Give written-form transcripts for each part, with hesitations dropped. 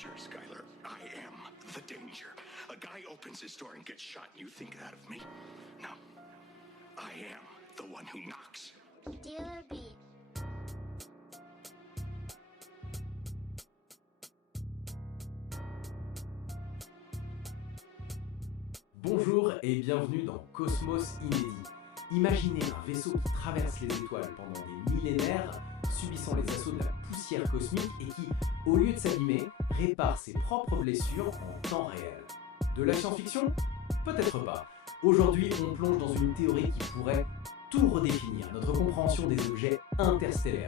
danger, Skylar. I am the danger. A guy opens his door and gets shot, and you think that of me? No. I am the one who knocks. Dealer B. Bonjour et bienvenue dans Cosmos Inédit. Imaginez un vaisseau qui traverse les étoiles pendant des millénaires, subissant les assauts de la poussière cosmique et qui, au lieu de s'abîmer, répare ses propres blessures en temps réel. De la science-fiction ? Peut-être pas. Aujourd'hui, on plonge dans une théorie qui pourrait tout redéfinir notre compréhension des objets interstellaires,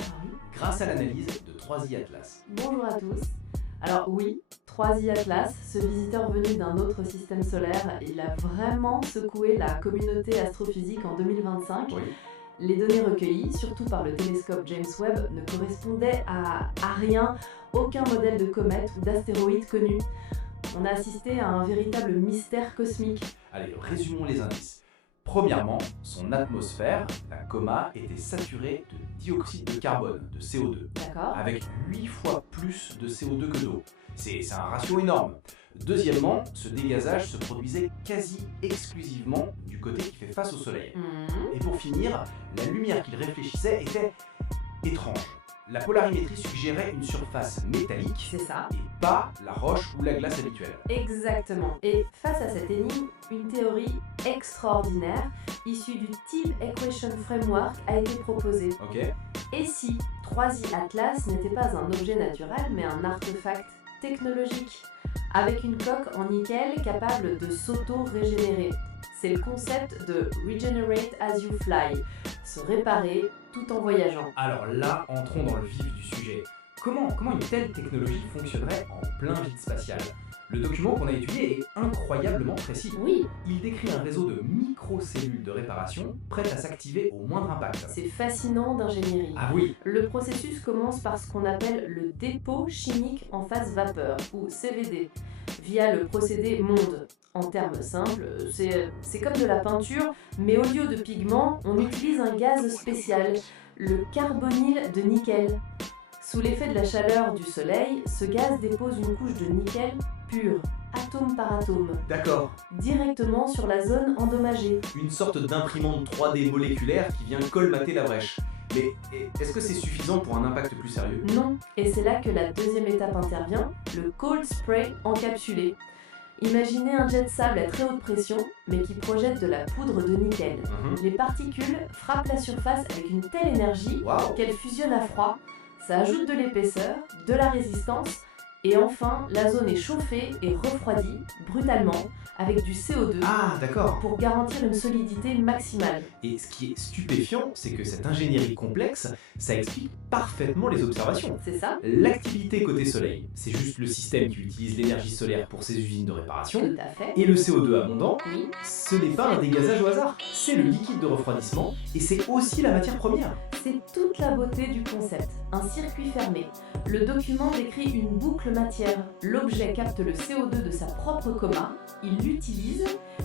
grâce à l'analyse de 3i Atlas. Bonjour à tous. Alors oui, 3i Atlas, ce visiteur venu d'un autre système solaire, il a vraiment secoué la communauté astrophysique en 2025. Oui. Les données recueillies, surtout par le télescope James Webb, ne correspondaient à rien, aucun modèle de comète ou d'astéroïde connu. On a assisté à un véritable mystère cosmique. Allez, résumons les indices. Premièrement, son atmosphère, la coma, était saturée de dioxyde de carbone, de CO2, D'accord ? avec 8 fois plus de CO2 que d'eau. C'est un ratio énorme. Deuxièmement, ce dégazage se produisait quasi exclusivement du côté qui fait face au Soleil. Et pour finir, la lumière qu'il réfléchissait était étrange. La polarimétrie suggérait une surface métallique C'est ça. et pas la roche ou la glace habituelle. Exactement. Et face à cette énigme, une théorie extraordinaire, issue du Team Equation Framework, a été proposée. Ok ? Et si 3i Atlas n'était pas un objet naturel, mais un artefact technologique, avec une coque en nickel capable de s'auto-régénérer. C'est le concept de Regenerate as you fly, se réparer tout en voyageant. Alors là, entrons dans le vif du sujet. Comment une telle technologie fonctionnerait en plein vide spatial ? Le document qu'on a étudié est incroyablement précis. Oui, Il décrit un réseau de microcellules de réparation prêtes à s'activer au moindre impact. c'est fascinant d'ingénierie. Ah oui, Le processus commence par ce qu'on appelle le dépôt chimique en phase vapeur, ou CVD, via le procédé MONDE. En termes simples, c'est comme de la peinture, mais au lieu de pigments, on utilise un gaz spécial, le carbonyle de nickel. Sous l'effet de la chaleur du soleil, ce gaz dépose une couche de nickel pur, atome par atome, d'accord. directement sur la zone endommagée. Une sorte d'imprimante 3D moléculaire qui vient colmater la brèche. Mais est-ce que c'est suffisant pour un impact plus sérieux ? Non, et c'est là que la deuxième étape intervient, le cold spray encapsulé. Imaginez un jet de sable à très haute pression, mais qui projette de la poudre de nickel. Les particules frappent la surface avec une telle énergie Waouh ! qu'elles fusionnent à froid, ça ajoute de l'épaisseur, de la résistance, et enfin, la zone est chauffée et refroidie, brutalement, avec du CO2, Ah, d'accord. pour garantir une solidité maximale. Et ce qui est stupéfiant, c'est que cette ingénierie complexe, ça explique parfaitement les observations. C'est ça ? L'activité côté soleil, c'est juste le système qui utilise l'énergie solaire pour ses usines de réparation. Tout à fait. Et le CO2 abondant, Oui, ce n'est pas un dégazage au hasard, c'est le liquide de refroidissement et c'est aussi la matière première. c'est toute la beauté du concept, un circuit fermé. Le document décrit une boucle matière. L'objet capte le CO2 de sa propre coma, il l'utilise,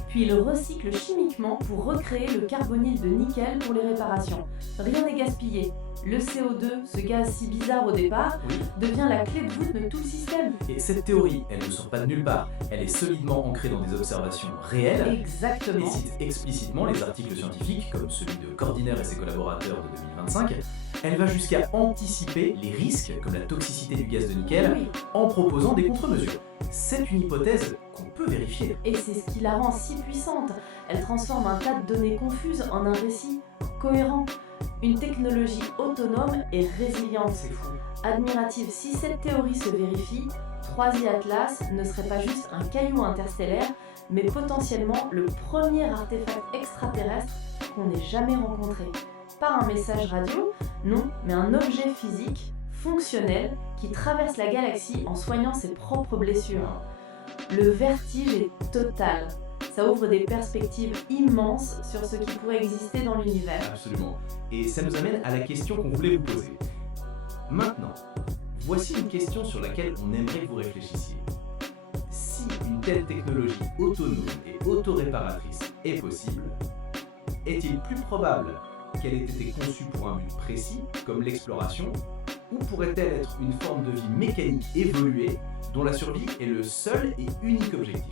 puis il recycle chimiquement pour recréer le carbonyle de nickel pour les réparations. Rien n'est gaspillé. Le CO2, ce gaz si bizarre au départ, Oui. devient la clé de voûte de tout le système. Et cette théorie, elle ne sort pas de nulle part, elle est solidement ancrée dans des observations réelles et Exactement. cite explicitement les articles scientifiques, comme celui de Cordiner et ses collaborateurs de 2025. Elle va jusqu'à anticiper les risques, comme la toxicité du gaz de nickel, Oui. en proposant des contre-mesures. C'est une hypothèse qu'on peut vérifier. Et c'est ce qui la rend si puissante. Elle transforme un tas de données confuses en un récit cohérent. Une technologie autonome et résiliente. C'est fou. Admirative, si cette théorie se vérifie, 3i Atlas ne serait pas juste un caillou interstellaire, mais potentiellement le premier artefact extraterrestre qu'on ait jamais rencontré. Pas un message radio, non, mais un objet physique, fonctionnel, qui traverse la galaxie en soignant ses propres blessures. Le vertige est total. Ça ouvre des perspectives immenses sur ce qui pourrait exister dans l'univers. Absolument. Et ça nous amène à la question qu'on voulait vous poser. Maintenant, voici une question sur laquelle on aimerait que vous réfléchissiez. Si une telle technologie autonome et autoréparatrice est possible, est-il plus probable qu'elle ait été conçue pour un but précis, comme l'exploration, Ou pourrait-elle être une forme de vie mécanique évoluée dont la survie est le seul et unique objectif ?